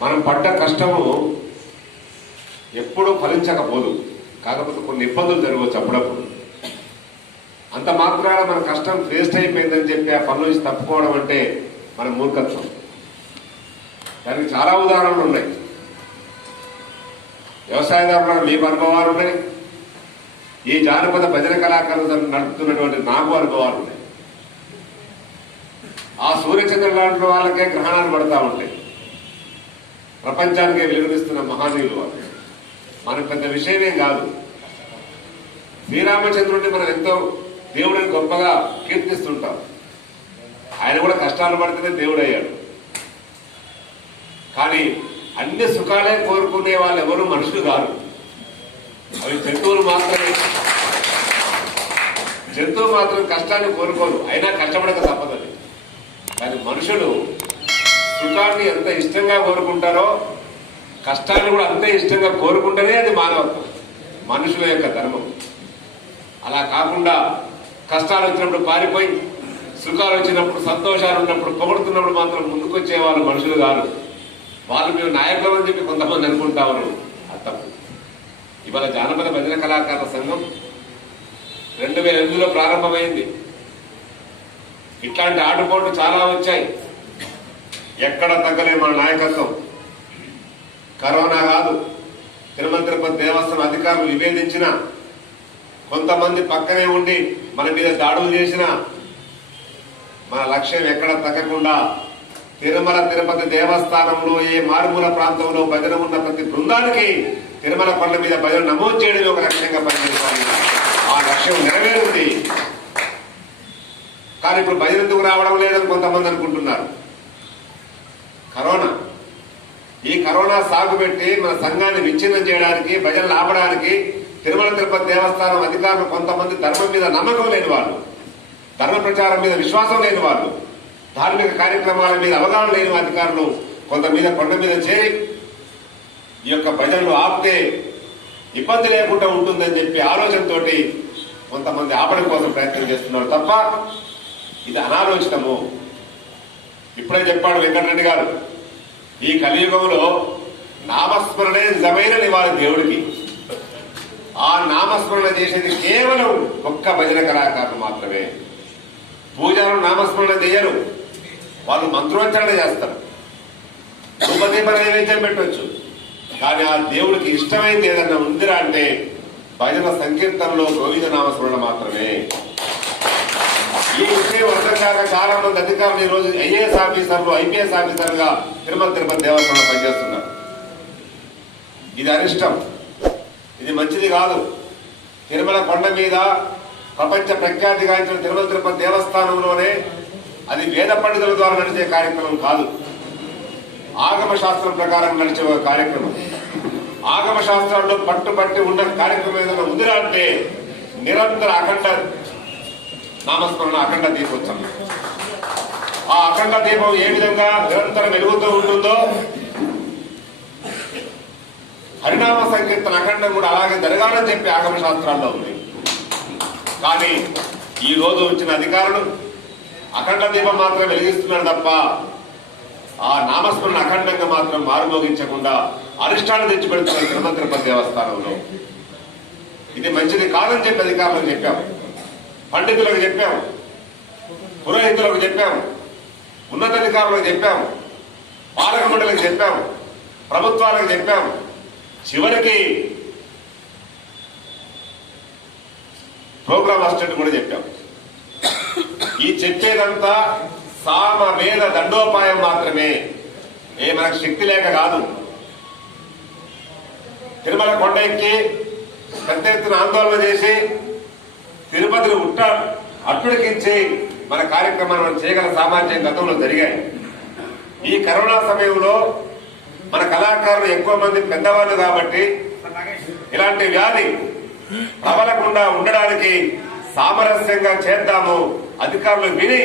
మనం పడ్డ కష్టము ఎప్పుడూ ఫలించకపోదు. కాకపోతే కొన్ని ఇబ్బందులు జరగవచ్చు అప్పుడప్పుడు. అంత మాత్రాన మన కష్టం వేస్ట్ అయిపోయిందని చెప్పి ఆ పనుల నుంచి తప్పుకోవడం అంటే మన మూర్ఖత్వం. దానికి చాలా ఉదాహరణలు ఉన్నాయి. వ్యవసాయదారులు మీకు అనుభవాలు ఉన్నాయి, ఈ జానపద భజన కళాకారులు నడుపుతున్నటువంటి నాకు అనుభవాలు ఉన్నాయి. ఆ సూర్యచంద్ర లాంటి వాళ్ళకే గ్రహణాలు పడతా ఉంటాయి. ప్రపంచానికే వెలుగునిస్తున్న మహానీయులు వాళ్ళు. మనకు పెద్ద విషయమేం కాదు. శ్రీరామచంద్రుడిని మనం ఎంతో దేవుడిని గొప్పగా కీర్తిస్తుంటాం. ఆయన కూడా కష్టాలు పడితేనే దేవుడు అయ్యాడు. కానీ అన్ని సుఖాలే కోరుకునే వాళ్ళు ఎవరు మనుషులు కాదు, అవి జంతువులు మాత్రమే. జంతువు మాత్రం కష్టాన్ని కోరుకోరు, అయినా కష్టపడక తప్పదని. కానీ మనుషులు సుఖాన్ని ఎంత ఇష్టంగా కోరుకుంటారో కష్టాన్ని కూడా అంతే ఇష్టంగా కోరుకుంటేనే అది మానవత్వం, మనుషుల యొక్క ధర్మం. అలా కాకుండా కష్టాలు వచ్చినప్పుడు పారిపోయి, సుఖాలు వచ్చినప్పుడు, సంతోషాలు ఉన్నప్పుడు, పొగుడుతున్నప్పుడు మాత్రం ముందుకొచ్చే వాళ్ళు మనుషులు కాదు. వాళ్ళు మేము నాయకులు అని చెప్పి కొంతమంది అనుకుంటారు, అది తప్పు. ఇవాళ జానపద భజన కళాకారుల సంఘం 2008లో ప్రారంభమైంది. ఇట్లాంటి ఆటుపోట్లు చాలా వచ్చాయి, ఎక్కడ తగ్గలే మన నాయకత్వం. కరోనా కాదు, తిరుమల తిరుపతి దేవస్థానం అధికారులు నివేదించిన, కొంతమంది పక్కనే ఉండి మన మీద దాడులు చేసిన, మన లక్ష్యం ఎక్కడ తగ్గకుండా తిరుమల తిరుపతి దేవస్థానంలో ఏ మారుమూల ప్రాంతంలో భజన ఉన్న ప్రతి బృందానికి తిరుమల కొండ మీద భజన నమోదు చేయడమే ఒక లక్ష్యంగా పనిచేయాలి. ఆ లక్ష్యం నెరవేరుంది. కానీ ఇప్పుడు భజన ఎందుకు రావడం లేదని కొంతమంది అనుకుంటున్నారు. కరోనా, ఈ కరోనా సాగు పెట్టి మన సంఘాన్ని విచ్ఛిన్నం చేయడానికి, భజనలు ఆపడానికి తిరుమల తిరుపతి దేవస్థానం అధికారులు కొంతమంది ధర్మం మీద నమ్మకం లేని వాళ్ళు, ధర్మ ప్రచారం మీద విశ్వాసం లేని వాళ్ళు, ధార్మిక కార్యక్రమాల మీద అవగాహన లేని అధికారులు కొంత మీద కొండ మీద చేరి ఈ యొక్క భజనలు ఆపితే ఇబ్బంది లేకుండా ఉంటుందని చెప్పి ఆలోచనతో కొంతమంది ఆపడం కోసం ప్రయత్నం చేస్తున్నారు తప్ప ఇది అనాలోచితము. ఇప్పుడే చెప్పాడు వెంకటరెడ్డి గారు, ఈ కలియుగంలో నామస్మరణే నిజమైన నివాళి దేవుడికి. ఆ నామస్మరణ చేసేది కేవలం ఒక్క భజన కళాకారులు మాత్రమే. పూజలు నామస్మరణ చేయరు, వాళ్ళు మంత్రోచ్చారణ చేస్తారు, ధూపదీప నైవేద్యం పెట్టవచ్చు. కానీ ఆ దేవుడికి ఇష్టమైంది ఏదన్నా ఉందిరా అంటే భజన సంకీర్తనలో గోవింద నామస్మరణ మాత్రమే. ఈ విషయం అర్థం కాక చాలా మంది అధికారులు ఈ రోజు ఐఏఎస్ ఆఫీసర్లు, ఐపీఎస్ ఆఫీసర్గా తిరుమల తిరుపతి దేవస్థానంలో పనిచేస్తున్నారు. ఇది అరిష్టం, ఇది మంచిది కాదు. తిరుమల కొండ మీద ప్రపంచ ప్రఖ్యాతిగాంచిన తిరుమల తిరుపతి దేవస్థానంలోనే అది వేద పండితుల ద్వారా నడిచే కార్యక్రమం కాదు, ఆగమ శాస్త్రం ప్రకారం నడిచే కార్యక్రమం. ఆగమ శాస్త్రాల్లో పట్టుబట్టి ఉన్న కార్యక్రమం ఏదైనా ఉందిరా అంటే నిరంతర అఖండ నామస్మరణ, అఖండ దీపోత్సవం. ఆ అఖండ దీపం ఏ విధంగా నిరంతరం వెలుగుతూ ఉంటుందో హరినామ సంకీర్తన అఖండం కూడా అలాగే జరగాలని చెప్పి ఆగమ శాస్త్రాల్లో ఉంది. కానీ ఈ రోజు వచ్చిన అధికారులు అఖండ దీపం మాత్రం వెలిగిస్తున్నారు తప్ప ఆ నామస్మరణ అఖండంగా మాత్రం మారుమోగించకుండా అరిష్టాలు తెచ్చిపెడుతున్నారు తిరుమల తిరుపతి దేవస్థానంలో. ఇది మంచిది కాదని చెప్పి అధికారులకు చెప్పాము, పండితులకు చెప్పాము, పురోహితులకు చెప్పాము, ఉన్నతాధికారులకు చెప్పాము, పాలక మండలికి చెప్పాము, ప్రభుత్వాలకు చెప్పాము, చివరికి ప్రోగ్రామ్ అసిస్టెంట్ కూడా చెప్పాము. ఈ చెప్పేదంతా సామ వేద దండోపాయం మాత్రమే, మనకు శక్తి లేక కాదు. తిరుమల కొండ ఎక్కి పెద్ద ఎత్తున ఆందోళన చేసి తిరుపతిని అట్టుడికించి మన కార్యక్రమాన్ని మనం చేయగల సామర్థ్యం గతంలో జరిగాయి. ఈ కరోనా సమయంలో మన కళాకారులు ఎక్కువ మంది పెద్దవాళ్ళు కాబట్టి ఇలాంటి వ్యాధి ప్రబలకుండా ఉండడానికి సామరస్యంగా చేద్దాము, అధికారులు విని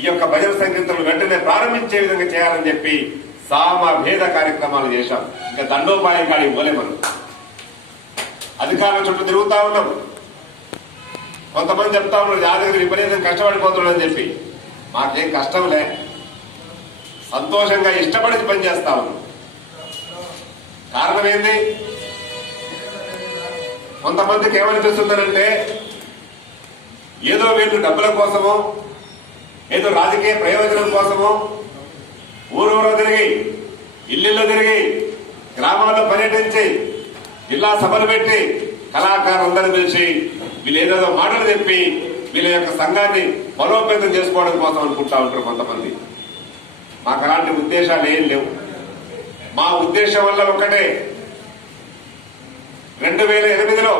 ఈ యొక్క భజన సంకీర్తనలు వెంటనే ప్రారంభించే విధంగా చేయాలని చెప్పి సామ భేద కార్యక్రమాలు చేశాం. ఇంకా దండోపాయం కాడి పోలే మనం అధికారుల చుట్టూ తిరుగుతా ఉన్నాం. కొంతమంది చెప్తా ఉన్నారు యాదగిరి విపరీతం కష్టపడిపోతున్నాడని చెప్పి. మాకేం కష్టంలే, సంతోషంగా ఇష్టపడి పనిచేస్తా ఉన్నాం. కారణం ఏంది? కొంతమందికి ఏమనిపిస్తుందంటే ఏదో వీళ్ళు డబ్బుల కోసమో ఏదో రాజకీయ ప్రయోజనం కోసమో ఊరూరో తిరిగి ఇల్లు తిరిగి గ్రామాల్లో పర్యటించి జిల్లా సభలు పెట్టి కళాకారులందరూ పిలిచి వీళ్ళు ఏదేదో మాటలు చెప్పి వీళ్ళ యొక్క సంఘాన్ని బలోపేతం చేసుకోవడం కోసం అనుకుంటా ఉంటారు కొంతమంది. మాకు అలాంటి ఉద్దేశాలు ఏం లేవు. మా ఉద్దేశం వల్ల ఒకటే, 2008లో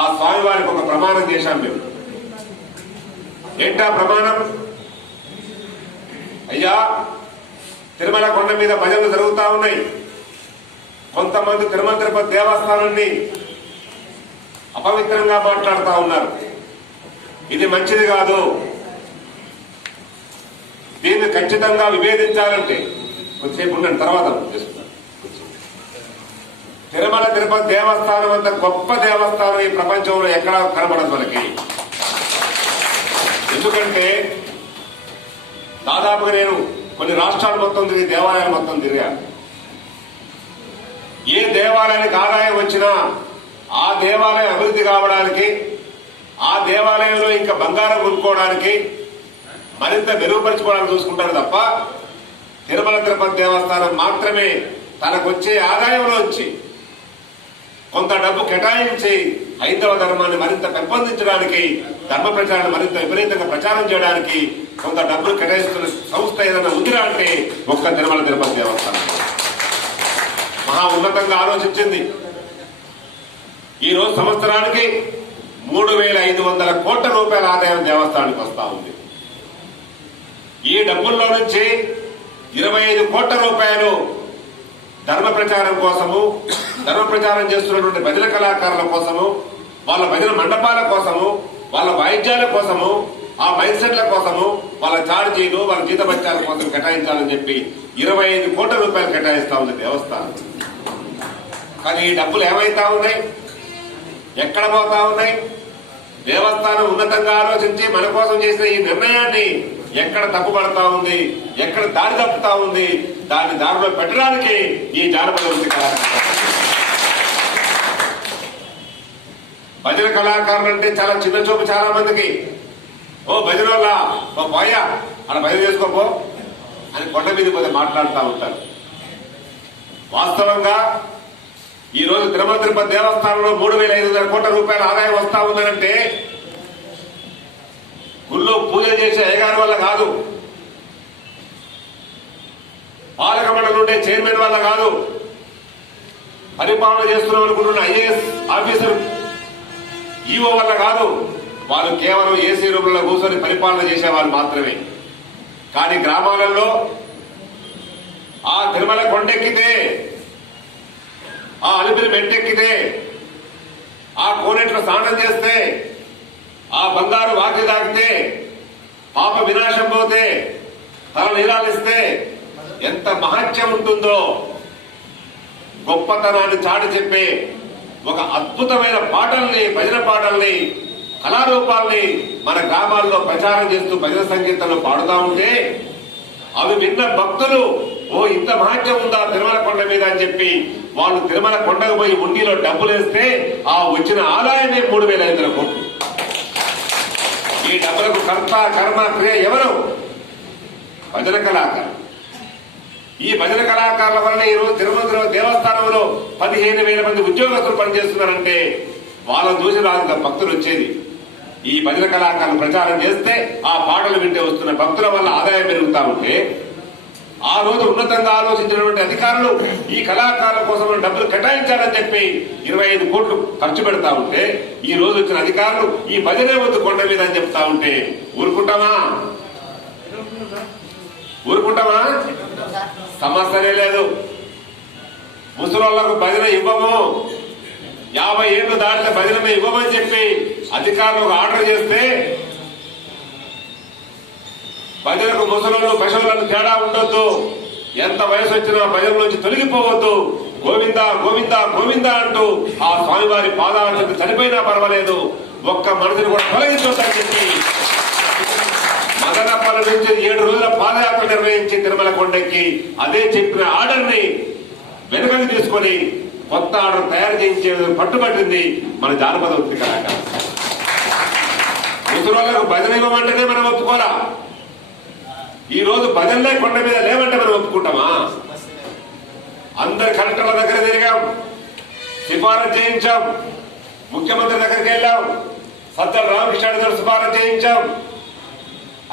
ఆ స్వామివారికి ఒక ప్రమాణం చేశాం మేము. ఏంటా ప్రమాణం? అయ్యా, తిరుమల కొండ మీద భజనలు జరుగుతా ఉన్నాయి. కొంతమంది తిరుమల తిరుపతి దేవస్థానాన్ని అపవిత్రంగా మాట్లాడుతూ ఉన్నారు. ఇది మంచిది కాదు. దీన్ని ఖచ్చితంగా విభేదించాలంటే కొద్దిసేపు ఉండండి, తర్వాత చేసుకున్నాను. తిరుమల తిరుపతి దేవస్థానం అంత గొప్ప దేవస్థానం ఈ ప్రపంచంలో ఎక్కడా కనబడదు మనకి. ఎందుకంటే దాదాపుగా నేను కొన్ని రాష్ట్రాలు మొత్తం తిరిగి దేవాలయాలు మొత్తం తిరిగాను. ఏ దేవాలయానికి ఆదాయం వచ్చినా ఆ దేవాలయం అభివృద్ధి కావడానికి, ఆ దేవాలయంలో ఇంకా బంగారం కొనుక్కోవడానికి, మరింత మెరుగుపరచుకోవడానికి చూసుకుంటారు తప్ప తిరుమల తిరుపతి దేవస్థానం మాత్రమే తనకొచ్చే ఆదాయంలోంచి కొంత డబ్బు కేటాయించి హైందవ ధర్మాన్ని మరింత పెంపొందించడానికి, ధర్మ ప్రచారాన్ని మరింత విపరీతంగా ప్రచారం చేయడానికి కొంత డబ్బులు కేటాయిస్తున్న సంస్థ ఏదైనా ఉందిరా అంటే ఒక్క తిరుమల తిరుపతి దేవస్థానం మహా ఉన్నతంగా ఆలోచించింది. ఈ రోజు సంవత్సరానికి 3,500 కోట్ల రూపాయల ఆదాయం దేవస్థానానికి వస్తా ఉంది. ఈ డబ్బుల్లో నుంచి 25 కోట్ల రూపాయలు ధర్మ ప్రచారం కోసము, ధర్మ ప్రచారం చేస్తున్నటువంటి భజన కళాకారుల కోసము, వాళ్ళ భజన మండపాల కోసము, వాళ్ళ వాయిద్యాల కోసము, ఆ మైండ్ సెట్ల కోసము, వాళ్ళ ఛార్జీలు, వాళ్ళ జీతభత్యాల కోసం కేటాయించాలని చెప్పి 25 కోట్ల రూపాయలు కేటాయిస్తా ఉంది దేవస్థానం. కానీ ఈ డబ్బులు ఏమైతా ఉన్నాయి? ఎక్కడ పోతా ఉన్నాయి? దేవస్థానం ఉన్నతంగా ఆలోచించి మన కోసం చేసిన ఈ నిర్ణయాన్ని ఎక్కడ తప్పుపడతా ఉంది, ఎక్కడ దారి తప్పుతా ఉంది, దాన్ని దారిలో పెట్టడానికి ఈ జానపద వృత్తి కళాకారులు. భజన కళాకారులు అంటే చాలా చిన్న చూపు చాలా మందికి. ఓ భజన వల్ల ఓ పోయా అలా భజన చేసుకోపో అని కొండ మీద పోతే మాట్లాడుతూ ఉంటారు. వాస్తవంగా ఈ రోజు తిరుమల తిరుపతి దేవస్థానంలో 3,500 కోట్ల రూపాయల ఆదాయం వస్తా ఉందంటే గుళ్ళో పూజ చేసే అయ్యగారి వల్ల కాదు, పాలక మండలి ఉండే చైర్మన్ వల్ల కాదు, పరిపాలన చేస్తున్నాం అనుకుంటున్న ఐఏఎస్ ఆఫీసర్ ఈఓ వల్ల కాదు. వాళ్ళు కేవలం ఏసీ రూమ్లలో కూర్చొని పరిపాలన చేసేవాళ్ళు మాత్రమే. కానీ గ్రామాలలో ఆ తిరుమల కొండెక్కితే, ఆ అలిపిరి మెట్టెక్కితే, ఆ కోనేట్లో స్నానం చేస్తే, ఆ బంగారు వాకి తాకితే, పాప వినాశం పోతే, తల నీరాలిస్తే ఎంత మహత్యం ఉంటుందో గొప్పతనాన్ని చాటి చెప్పే ఒక అద్భుతమైన పాటల్ని, భజన పాటల్ని, కళారూపాల్ని మన గ్రామాల్లో ప్రచారం చేస్తూ భజన సంగీతంలో పాడుతూ ఉంటే అవి విన్న భక్తులు ఓ ఇంత మహత్యం ఉందా తిరుమల కొండ మీద అని చెప్పి వాళ్ళు తిరుమల కొండకు పోయి ఉండిలో డబ్బులు వేస్తే ఆ వచ్చిన ఆదాయమే 3,500 కోట్లు. ఈ డబ్బులకు కర్త కర్మ క్రియ ఎవరు? భజన కళాకారులు. ఈ భజన కళాకారుల వలన ఈ రోజు తిరుమల దేవస్థానంలో 15,000 మంది ఉద్యోగస్తులు పనిచేస్తున్నారంటే వాళ్ళని చూసి రాజుగా భక్తులు వచ్చేది. ఈ భజన కళాకారులు ప్రచారం చేస్తే ఆ పాటలు వింటే వస్తున్న భక్తుల వల్ల ఆదాయం పెరుగుతా ఉంటే ఆ రోజు ఉన్నతంగా ఆలోచించినటువంటి అధికారులు ఈ కళాకారుల కోసం డబ్బులు కేటాయించాలని చెప్పి 25 కోట్లు ఖర్చు పెడతా ఉంటే ఈ రోజు వచ్చిన అధికారులు ఈ భజనే వద్దు కొండ మీద అని చెప్తా ఉంటే ఊరుకుంటామా? ఊరుకుంటామా? సమస్యనే లేదు. ముసలోళ్లకు భజన ఇవ్వము, 50 ఏళ్లు దాటిన భజన ఇవ్వమని చెప్పి అధికారులు ఆర్డర్ చేస్తే భజనకు ముసలోళ్ళు పశువులను తేడా ఉండొద్దు, ఎంత వయసు వచ్చినా భజన నుంచి తొలగిపోవద్దు, గోవింద గోవింద గోవింద అంటూ ఆ స్వామివారి పాదాలకు చనిపోయినా పర్వాలేదు, ఒక్క మనిషిని కూడా తొలగించొద్దని చెప్పి మదనపల్లి నుంచి 7 రోజుల పాదయాత్ర నిర్వహించి తిరుమల కొండకి అదే చెప్పిన ఆర్డర్ ని వెనుకకు తీసుకొని కొత్త ఆర్డర్ తయారు చేయించే పట్టుబట్టింది మన జానపద వృత్తి కళాకారం. ముసలోళ్ళకు భజన ఇవ్వమంటేనే మనం ఒప్పుకోరా. ఈ రోజు భజనలే కొండ మీద లేవంటే మనం ఒప్పుకుంటామా? అందరు కలెక్టర్ల దగ్గర తిరిగాం, సిఫారసు చేయించాం, ముఖ్యమంత్రి దగ్గరికి వెళ్ళాం, సజ్జల రామకృష్ణ గారు సిఫారసు చేయించాం,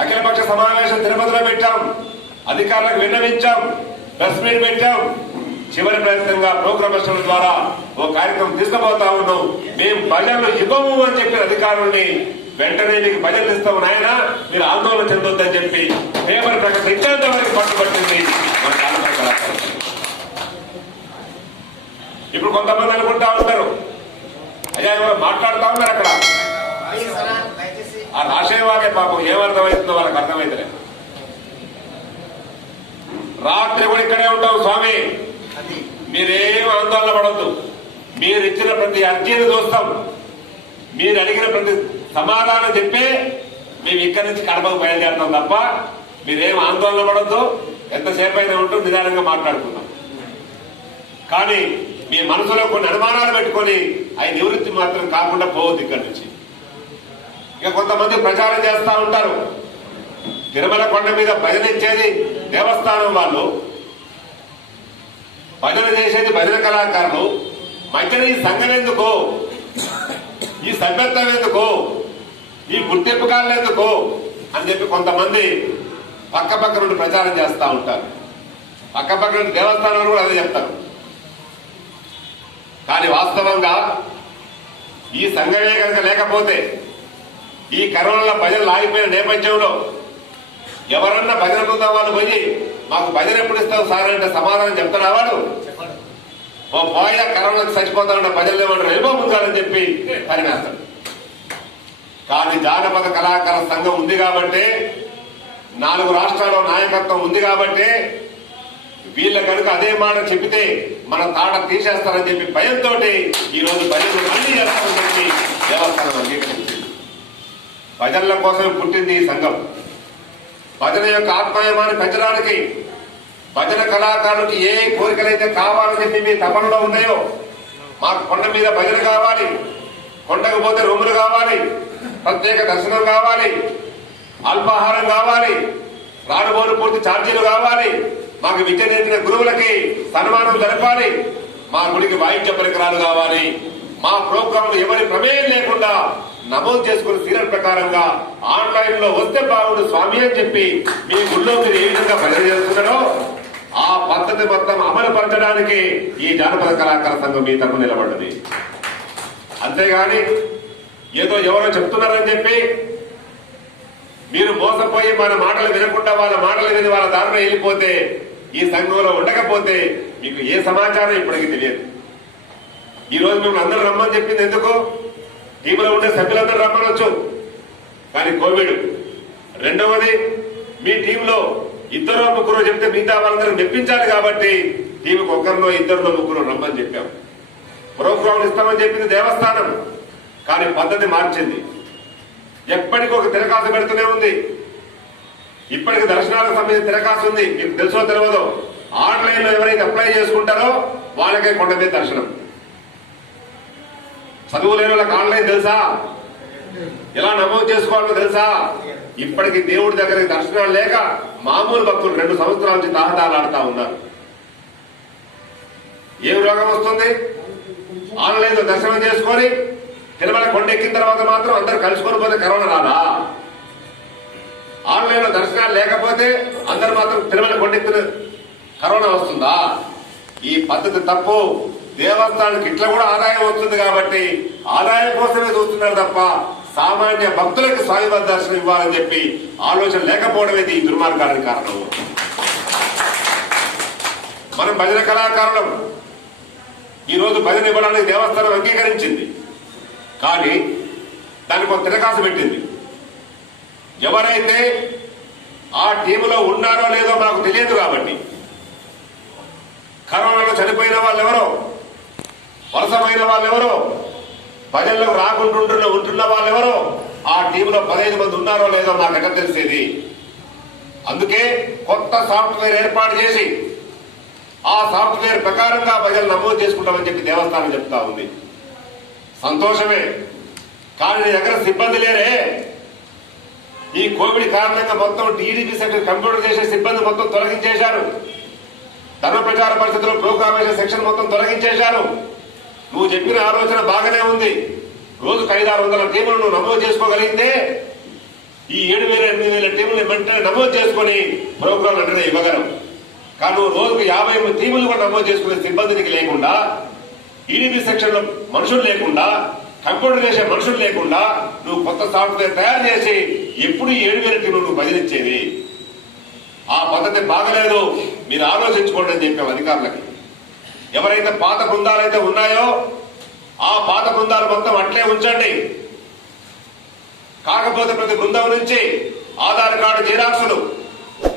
అఖిలపక్ష సమావేశం తిరుపతిలో పెట్టాం, అధికారులకు విన్నవించాం, ప్రెస్ మీట్ పెట్టాం. చివరి ప్రయత్నంగా ప్రోగ్రామర్ల ద్వారా ఓ కార్యక్రమం తీసుకుపోతా ఉన్నాం. మేము భజనలు ఇవ్వము అని చెప్పిన అధికారుల్ని వెంటనే మీకు భజనలు ఇస్తాము నాయన, మీరు ఆందోళన చెందొద్దని చెప్పి పేపర్ ప్రకటించేంత వరకు పట్టుబట్టింది మన జానపద కళాకారం. ఇప్పుడు కొంతమంది అనుకుంటా ఉంటారు, అయ్యా ఎవరో మాట్లాడుతూ ఉన్నారు అక్కడ, ఆ రాసేవాళ్ళే వాళ్ళే పాపం ఏమర్థమవుతుందో వాళ్ళకి అర్థమైతే. రాత్రి కూడా ఇక్కడే ఉంటాం స్వామి, మీరేం ఆందోళన పడద్దు. మీరు ఇచ్చిన ప్రతి అర్జీని చూస్తాం, మీరు అడిగిన ప్రతి సమాధానం చెప్పే మేము ఇక్కడి నుంచి కడపకు బయలుదేరుతాం తప్ప మీరేం ఆందోళన పడద్దు. ఎంతసేపు అయినా ఉంటూ నిదానంగా మాట్లాడుకుందాం. కానీ మీ మనసులో కొన్ని అనుమానాలు పెట్టుకొని అవి నివృత్తి మాత్రం కాకుండా పోవద్దు ఇక్కడి నుంచి. ఇక కొంతమంది ప్రచారం చేస్తా ఉంటారు, తిరుమల కొండ మీద భజన ఇచ్చేది దేవస్థానం వాళ్ళు, భజన చేసేది భజన కళాకారులు, మధ్యన ఈ సంఘం ఎందుకు, ఈ సభ్యత్వం ఎందుకు, ఈ గుర్తింపు కార్లు ఎందుకు అని చెప్పి కొంతమంది పక్క నుండి ప్రచారం చేస్తా ఉంటారు. పక్క నుండి దేవస్థానాలు కూడా అదే చెప్తారు. కానీ వాస్తవంగా ఈ సంఘమే కనుక లేకపోతే, ఈ కరోనా భజనలు ఆగిపోయిన నేపథ్యంలో ఎవరన్నా భజన బృందం వాళ్ళు పోయి మాకు భజన ఎప్పుడు ఇస్తావు సార్ అంటే సమాధానం చెప్తాడా వాడు? ఓ పోయా కరోనాకి చచ్చిపోతామన్న భజనలు ఏమంటారు, వెళ్ళిపో ముందుగాలని చెప్పి పరిమేస్తాడు. కానీ జానపద కళాకార సంఘం ఉంది కాబట్టి, 4 రాష్ట్రాల్లో నాయకత్వం ఉంది కాబట్టి వీళ్ళ కనుక అదే మాట చెప్పితే మన తాట తీసేస్తారని చెప్పి భయంతో ఈ రోజు భజనలు మళ్ళీ చేస్తామని చెప్పి దేవస్థానం అంగీకరించింది. భజనల కోసం పుట్టింది ఈ సంఘం. భజన యొక్క ఆత్మయమాన్ని పెంచడానికి, భజన కళాకారులకి ఏ కోరికలైతే కావాలని చెప్పి మీ తపనలో ఉన్నాయో, మాకు కొండ మీద భజన కావాలి, కొండకు పోతే రూములు కావాలి, ప్రత్యేక దర్శనం కావాలి, అల్పాహారం కావాలి, రానుబోను పూర్తి ఛార్జీలు కావాలి, మాకు విద్య నేర్పిన గురువులకి సన్మానం జరపాలి, మా గుడికి వాయిద్య పరికరాలు కావాలి, మా ప్రోగ్రాంలు ఎవరి ప్రమేయం లేకుండా నమోదు చేసుకున్న సీరియల్ ప్రకారంగా ఆన్లైన్ లో వస్తే బాగుండు స్వామి అని చెప్పి మీ గుళ్ళో మీరు ఏ విధంగా భజన చేస్తున్నారో ఆ పద్ధతి మొత్తం అమలు పరచడానికి ఈ జానపద కళాకార సంఘం మీ తరఫున నిలబడ్డది. అంతేగాని ఏదో ఎవరో చెప్తున్నారని చెప్పి మీరు మోసపోయి మన మాటలు వినకుండా వాళ్ళ మాటలు విని వాళ్ళ దారిలో వెళ్ళిపోతే, ఈ సంఘంలో ఉండకపోతే మీకు ఏ సమాచారం ఇప్పటికీ తెలియదు. ఈ రోజు మిమ్మల్ని అందరూ రమ్మని చెప్పింది ఎందుకు? టీంలో ఉండే సభ్యులందరూ రమ్మనొచ్చు, కానీ కోవిడ్. రెండవది, మీ టీంలో 2-3 చెప్తే మిగతా వాళ్ళందరూ మెప్పించాలి కాబట్టి టీంకి 1-2-3 రమ్మని చెప్పాం. ప్రోగ్రాంలు ఇస్తామని చెప్పింది దేవస్థానం, కానీ పద్ధతి మార్చింది. ఎప్పటికీ ఒక తిరకాసు పెడుతూనే ఉంది. ఇప్పటికి దర్శనాలకు సంబంధించిన తిరకాసు ఉంది. మీకు తెలుసో తెలియదో, ఆన్లైన్ లో ఎవరైతే అప్లై చేసుకుంటారో వాళ్ళకే కొండ మీద దర్శనం. చదువు లేని వాళ్ళకి ఆన్లైన్ తెలుసా? ఎలా నమోదు చేసుకోవాలో తెలుసా? ఇప్పటికి దేవుడి దగ్గరికి దర్శనాలు లేక మామూలు భక్తులు 2 సంవత్సరాల నుంచి తాహతాలాడుతా ఉన్నారు. ఏం రోగం వస్తుంది? ఆన్లైన్ లో దర్శనం చేసుకొని తిరుమల కొండ ఎక్కిన తర్వాత మాత్రం అందరూ కలుసుకొని పోతే కరోనా రాదా? ఆన్లైన్ లో దర్శనాలు లేకపోతే అందరు మాత్రం తిరుమల కొండ ఎక్కిన కరోనా వస్తుందా? ఈ పద్ధతి తప్పు. దేవస్థానానికి ఇట్లా కూడా ఆదాయం వస్తుంది కాబట్టి ఆదాయం కోసమే చూస్తున్నారు తప్ప సామాన్య భక్తులకు స్వామివారి దర్శనం ఇవ్వాలని చెప్పి ఆలోచన లేకపోవడమే ఈ దుర్మార్గానికి కారణం. మనం భజన కళాకారులం. ఈ రోజు భజన ఇవ్వడానికి దేవస్థానం అంగీకరించింది, కానీ దానికి ఒక తిరకాసు పెట్టింది. ఎవరైతే ఆ టీములో ఉన్నారో లేదో మాకు తెలియదు కాబట్టి, కరోనాలో చనిపోయిన వాళ్ళెవరో, వలసమైన వాళ్ళెవరో, భజనలకు రాకుండా ఉంటున్న వాళ్ళెవరో, ఆ టీంలో 15 మంది ఉన్నారో లేదో మాకు ఎక్కడ తెలిసేది. అందుకే కొత్త సాఫ్ట్వేర్ ఏర్పాటు చేసి ఆ సాఫ్ట్వేర్ ప్రకారంగా ప్రజలు నమోదు చేసుకుంటామని చెప్పి దేవస్థానం చెప్తా ఉంది. సంతోషమే, కానీ నీ దగ్గర సిబ్బంది లేరే. ఈ కోవిడ్ కారణంగా మొత్తం టీడీపీ సెక్షన్ కంప్యూటర్ చేసే సిబ్బంది మొత్తం తొలగించేశారు. ధర్మ ప్రచార పరిస్థితుల్లో ప్రోగ్రామేషన్ సెక్షన్ మొత్తం తొలగించేశారు. నువ్వు చెప్పిన ఆలోచన బాగానే ఉంది. రోజుకు 500-600 టీములు నువ్వు నమోదు చేసుకోగలిగితే ఈ 7,000-8,000 టీములు వెంటనే నమోదు చేసుకుని ప్రోగ్రాంలు అంటే ఇవ్వగలవు. కానీ నువ్వు రోజుకు 50 టీములు కూడా నమోదు చేసుకునే సిబ్బందికి లేకుండా, ఈడీపీ సెక్షన్ లో మనుషులు లేకుండా, కంప్యూటర్ చేసే మనుషులు లేకుండా నువ్వు కొత్త సాఫ్ట్వేర్ తయారు చేసి ఎప్పుడు ఈ 7,000 టీములు నువ్వు బదిలించేది? ఆ పద్ధతి బాగలేదు, మీరు ఆలోచించుకోండి అని చెప్పాం అధికారులకి. ఎవరైతే పాత బృందాలైతే ఉన్నాయో ఆ పాత బృందాలు మొత్తం అట్లే ఉంచండి. కాకపోతే ప్రతి బృందం నుంచి ఆధార్ కార్డు జిరాక్సులు,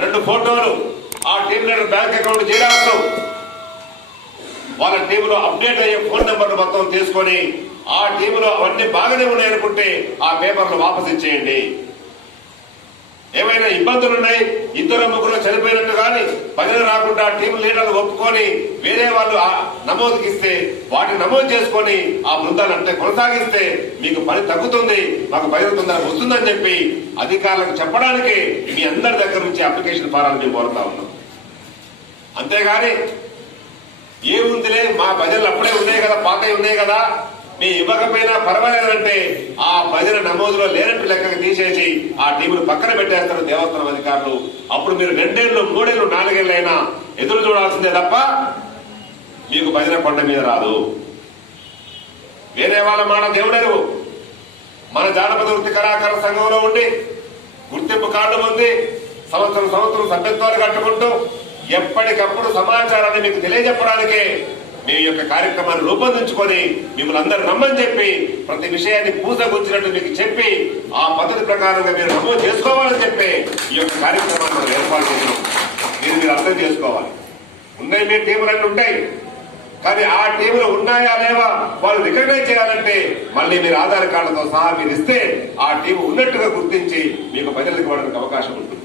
2 ఫోటోలు, ఆ team leader bank account xerox, వాళ్ళ టీంలో అప్డేట్ అయ్యే ఫోన్ నెంబర్లు మొత్తం తీసుకొని ఆ టీంలో అవన్నీ బాగానే ఉన్నాయనుకుంటే ఆ పేపర్లు వాపసు ఇచ్చేయండి. ఏమైనా ఇబ్బందులు ఉన్నాయి, 2-3 చనిపోయినట్టు కానీ ప్రజలు రాకుండా టీం లీడర్లు ఒప్పుకొని వేరే వాళ్ళు నమోదుకి ఇస్తే వాటిని నమోదు చేసుకొని ఆ బృందాలు అంటే కొనసాగిస్తే మీకు పని తగ్గుతుంది, మాకు ప్రజలు తొందరగా వస్తుందని చెప్పి అధికారులకు చెప్పడానికి మీ అందరి దగ్గర నుంచి అప్లికేషన్ ఫారాలు మేము కోరుతా ఉన్నాం. అంతేగాని ఏముందిలే మా ప్రజలు అప్పుడే ఉన్నాయి కదా, పాతవి ఉన్నాయి కదా, మీ ఇవ్వకపోయినా పర్వాలేదంటే ఆ ప్రజల నమోదులో లేనట్టు లెక్కకు తీసేసి ఆ టీములు పక్కన పెట్టేస్తారు దేవస్థానం అధికారులు. అప్పుడు మీరు 2 ఏళ్ళు 3 ఏళ్ళు 4 ఏళ్ళు అయినా ఎదురు చూడాల్సిందే తప్ప మీకు భజన కొండ మీద రాదు. వేరే వాళ్ళ మాట దేవుడరు. మన జానపద వృత్తి కళాకార సంఘంలో ఉండి గుర్తింపు కార్డు ఉంది, సంవత్సరం సభ్యత్వాలు కట్టుకుంటూ ఎప్పటికప్పుడు సమాచారాన్ని మీకు తెలియజెప్పడానికే మీ యొక్క కార్యక్రమాన్ని రూపొందించుకొని మిమ్మల్ని అందరూ రమ్మని చెప్పి ప్రతి విషయాన్ని పూసగుచ్చినట్టు మీకు చెప్పి ఆ పద్ధతి ప్రకారంగా మీరు నమోదు చేసుకోవాలని చెప్పి ఈ యొక్క కార్యక్రమాన్ని మనం ఏర్పాటు చేస్తున్నాం. మీరు అర్థం చేసుకోవాలి. ఉన్నాయి మీ టీములన్నీ ఉంటాయి, కానీ ఆ టీములు ఉన్నాయా లేవా వాళ్ళు రికగ్నైజ్ చేయాలంటే మళ్ళీ మీరు ఆధార్ కార్డుతో సహా మీరు ఇస్తే ఆ టీము ఉన్నట్టుగా గుర్తించి మీకు ప్రజలకు ఇవ్వడానికి అవకాశం ఉంటుంది.